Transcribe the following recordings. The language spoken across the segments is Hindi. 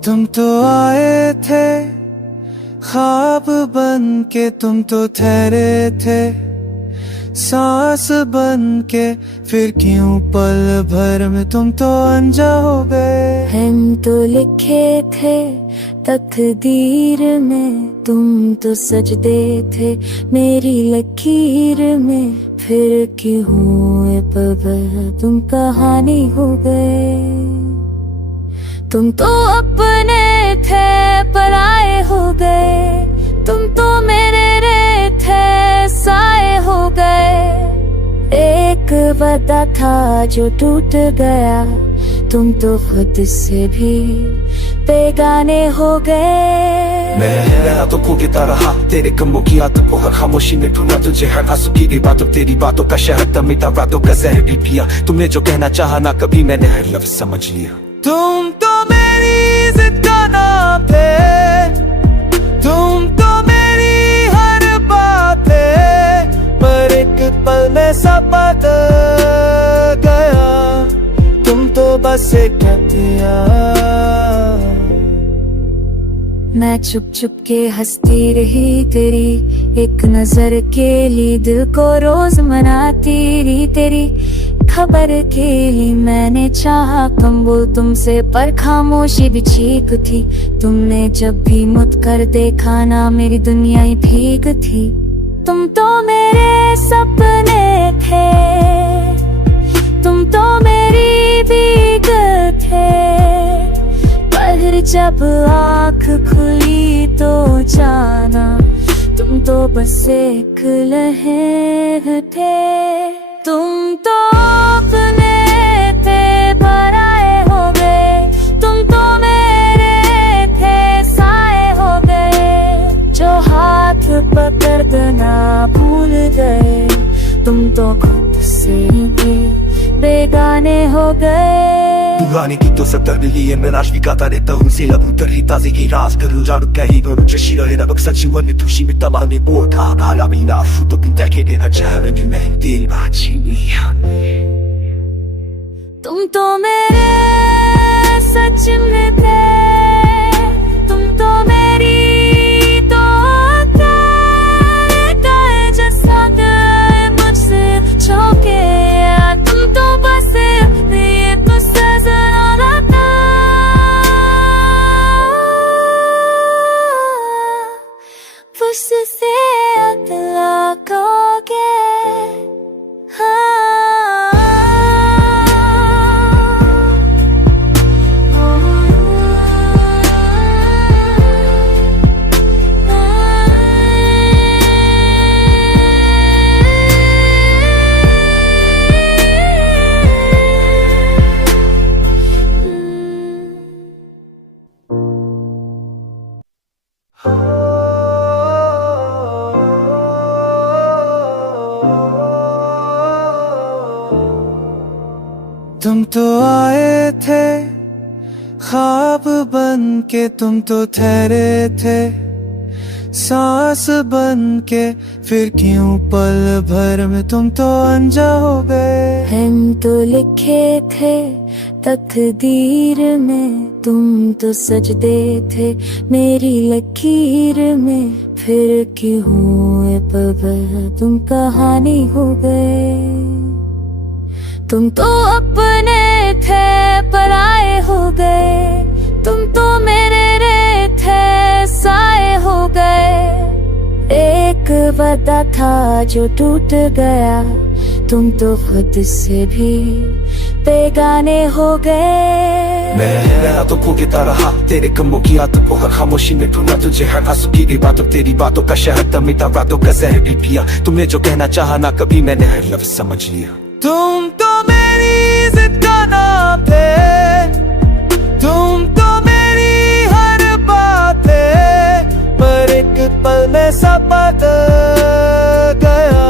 तुम तो आए थे ख्वाब बन के, तुम तो ठहरे थे सांस बन के, फिर क्यों पल भर में तुम तो अनजा हो गए। हम तो लिखे थे तकदीर में, तुम तो सजदे थे मेरी लकीर में, फिर क्यों हुए पल तुम कहानी हो गए। तुम तो अपने थे पराए हो गए, तुम तो मेरे रे थे साए हो गए। एक वादा था जो टूट गया, तुम तो खुद से भी बेगाने हो गए। मैं रातों को गिरता रहा तेरे कमों की आदत को, हर खामोशी में ढूंढा तुझे, हर आंसू की गई बातों, तेरी बातं का शहर तमिता रातों का जहर भी पिया। तुमने जो कहना चाहा ना कभी मैंने हर लफ्ज समझ लिया। तुम तो मेरी जिद का नाम थे, तुम तो मेरी हर बात है, पर एक पल में सब बदल गया, तुम तो बस एक दिया। मैं चुप चुप के हंसती रही तेरी एक नजर के लिए, दिल को रोज मनाती रही तेरी खबर के लिए। मैंने चाहा कम बोल तुमसे पर खामोशी भी चीख थी, तुमने जब भी मुझ कर देखा ना मेरी दुनिया ही भीग थी। तुम तो मेरे सपने थे, तुम तो मेरी भीग थे, पर जब आँख खुली तो जाना तुम तो बस एक लहर थे। तुम तो अपने थे पराए हो गए, तुम तो मेरे थे साए हो गए। जो हाथ पकड़ना भूल गए, तुम तो खुद से भी बेगाने हो गए। पुराने गीतों से दर्द लिए मैं राश भी गाता रहता हूँ, से लगू तरी ताज़े की राज करूँ जारू कहीं भरू चशीरा है रबक सचिवन ने तुशी में तमाने बोल था भाला मीना फुटो पिंता के दिन अचार में मैं दिल बाची लिया। तुम तो मेरे सच में थे, तुम तो मेरी तो जैसा मुझसे छौके, तुम तो बस ये तो सजना था। उससे अतला कोगे तुम तो आए थे ख्वाब बन के, तुम तो ठहरे थे सांस बन के, फिर क्यों पल भर में तुम तो अनजा हो गए। हम तो लिखे थे तकदीर में, तुम तो सजदे थे मेरी लकीर में, फिर क्यों हुए पल तुम कहानी हो गए। तुम तो अपने थे पराए हो गए, तुम तो मेरे रे थे साए हो गए। एक वादा था जो टूट गया, तुम तो खुद से भी बेगाने हो गए। मैं रातों को गिरता रहा तेरे कमों की आदत को, हर खामोशी में ढूंढा तुझे, हर आंसू की गई बातों, तेरी बातों का शहर तमिता रातों का जहर भी पिया। तुमने जो कहना चाहा ना कभी मैंने हर लफ्ज समझ लिया। तुम तो मेरी जिद का नाम थे, तुम तो मेरी हर बात है, पर एक पल में सब बदल गया,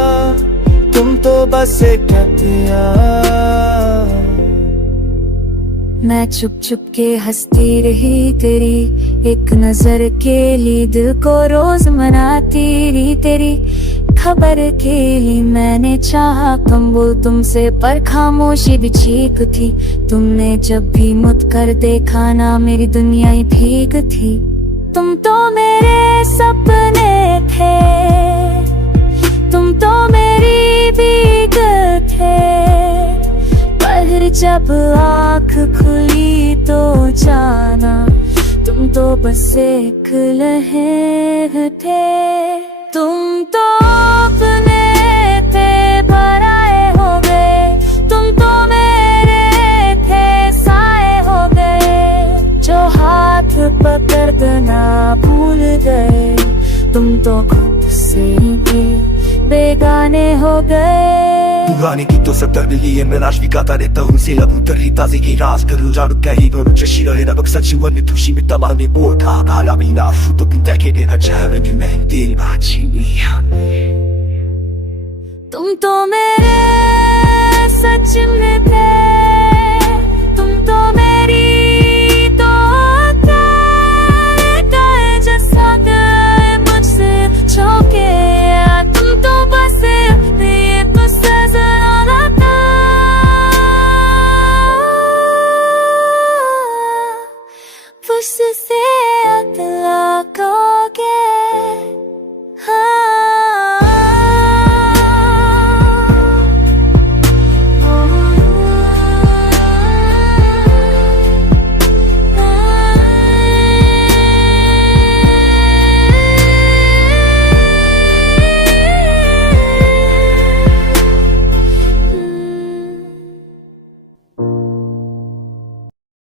तुम तो बस एक दिया। मैं चुप चुप के हंसती रही तेरी एक नजर के लिए, दिल को रोज मनाती रही तेरी खबर के लिए मैंने चाहा तुम बोल तुमसे, पर खामोशी भी चीख थी। तुमने जब भी मुझ कर देखा ना, मेरी दुनिया ही भीग थी। तुम तो मेरे सपने थे, तुम तो मेरी भीग थे, पर जब आँख खुली तो जाना तुम तो बस एक लहर थे। तुम तो अपने थे पर आए हो गए, तुम तो मेरे थे साए हो गए, जो हाथ पकड़ देना भूल गए। तुम तो खुद से ही बेगाने हो गए। पुराने गीतों से दर्द लिए मैं नाश गाता रहता हूँ से लगूं तरी ताजे की राज करू जाणू काही भरू 싫어해라 벅사 지원이 두시 믿다 마음이 못하 바람이 나 후도 빈대게 되나 자는 내 딜 마치 미안해 तुम तो मेरे